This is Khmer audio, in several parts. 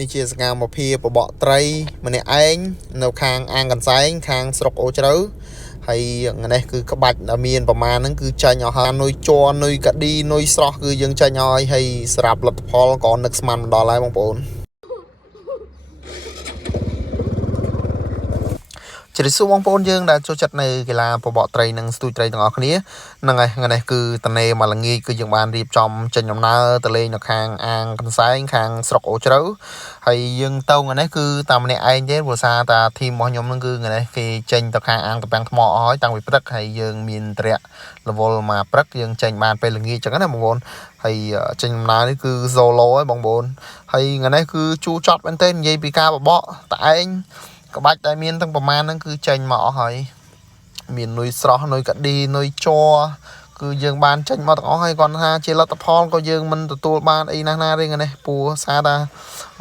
នេះជាសកម្មភាពបបកត្រីម្នាក់ឯងនៅខាងអាងកន្សែងខាងស្រុកអូជ្រៅហើយនេះគឺក្បាច់ដែលមានប្រមាណហ្នឹងគឺចាញ់ឲ្យហើយនុយជ័រនុយកឌីនុយស្រស់គឺយើងចាញ់ឲ្យហើយស្រាប់លទ្ធផលក៏នឹកស្មានមកដល់ហើយបងប្អូនជម្រាបសួរបងប្អូនយើងដែលចូលចិត្តនៅកីឡាបបកត្រីនិងស្ទូចត្រីទាំងអស់គ្នាហ្នឹងហើយថ្ងៃនេះគឺតនេមកល្ងាចគឺយើងបានរៀបចំចេញដំណើរទៅលេងនៅខាងអាងកន្សែងខាងស្រុកអូជ្រៅហើយយើងទៅថ្ងៃនេះគឺតាមម្នាក់ឯងទេព្រោះសារតាធីមរបស់ខ្ញុំហ្នឹងគឺថ្ងៃនេះគេចេញទៅខាងអាងតំពាំងថ្មអស់ហើយតាំងពីព្រឹកហើយយើងមានតរៈរវល់មកព្រឹកយើងចេញបានពេលល្ងាចចឹងណាបងប្អូនហើយចេញដំណើរនេះគឺ solo ហើយបងប្អូនហើយថ្ងៃនេះគឺជូរចត់មែនទែននិយាយពីការបបកតែឯងក្បាច់ដែលមានទាំងប្រមាណហ្នឹងគឺចេញមកអស់ហើយមាននុយស្រស់នុយកឌីនុយជ័រគឺយើងបានចេញមកទាំងអស់ហើយគាត់ថាជាលទ្ធផលក៏យើងមិនទទួលបានអីណាស់ណាទេនេះព្រោះសារថា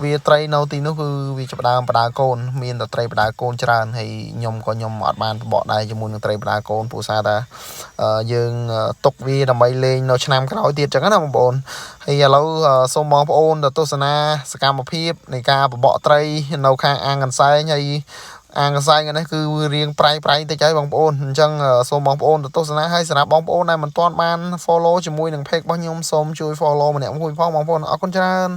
វាត្រីនៅទីនោះគឺវាចាប់ដើមបដាកូនមានតែត្រីបដាកូនច្រើនហើយខ្ញុំអត់បានបបកដែរជាមួយនឹងត្រីបដាកូនព្រោះសារថាយើងទុកវាដើម្បីលេងនៅឆ្នាំក្រោយទៀតចឹងណាបងប្អូនហើយឥឡូវសូមបងប្អូនទៅទស្សនាសកម្មភាពនៃការបបកត្រីនៅខាងអាងកន្សែងហើយអាងកន្សែងនេះគឺរៀងប្រៃតិចហើយបងប្អូនអញ្ចឹងសូមបងប្អូនទៅទស្សនាហើយសម្រាប់បងប្អូនដែលមិនទាន់បាន follow ជាមួយនឹង page របស់ខ្ញុំសូមជួយ follow ម្នាក់មួយផងបងប្អូនអរគុណច្រើន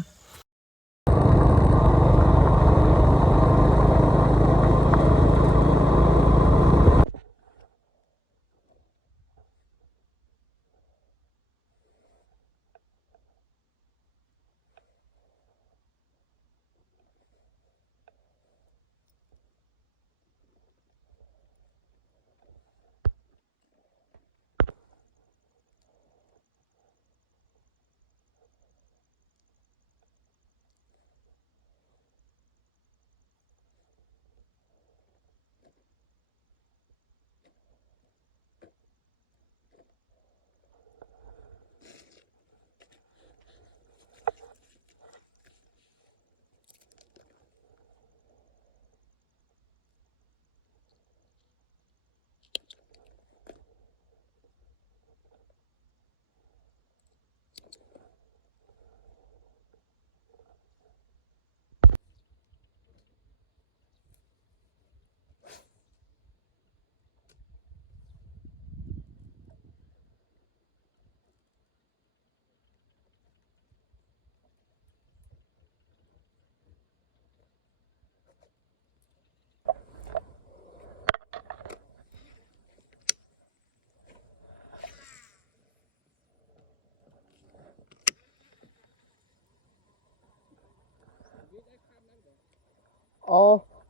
អូ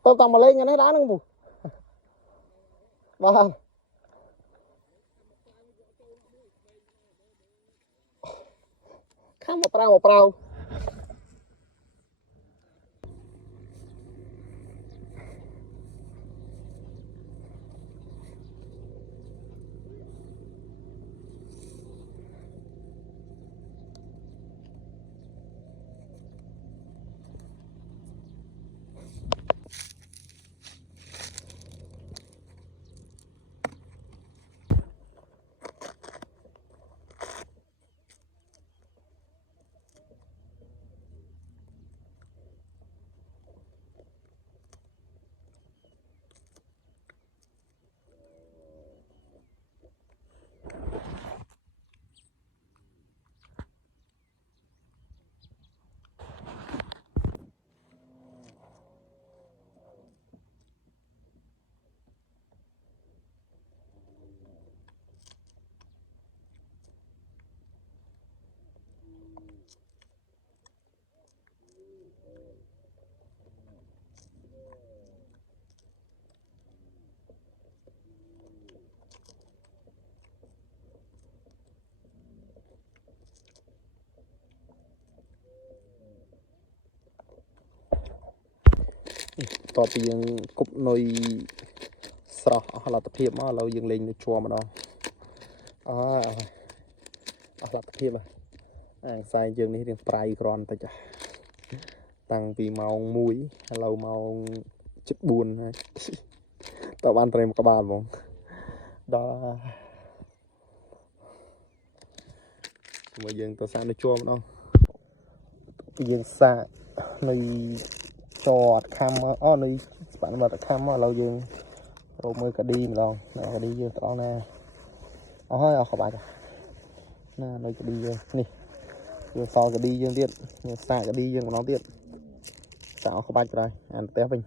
ទៅតាមមកលេងថ្ងៃនេះដែរហ្នឹងពូបាទខាំមកប្រៅតទៅយើងគប់នុយស្រស់អស់លទ្ធភាពមកឥឡូវយើងលេងនុយជ័រម្ដងអស់លទ្ធភាពអាងខ្សែយើងនេះរៀងប្រៃគ្រាន់តិចតាំងពីម៉ោង1ឥឡូវម៉ោង7:04ហើយតើបានត្រីមួយក្បាលបងដល់មកយើងទៅសាកនុយជ័រម្ដងយើងសាក nơi cho khăm ở nơi bạn mà khăm ở lâu dương rồi mới cả đi mà lòng cả đi dương đó nè hơi ở khỏi bài nè nơi cả đi dương nè vừa so cả đi dương tiện xa cả đi dương của nó tiện sao khỏi bài rồi ăn té mình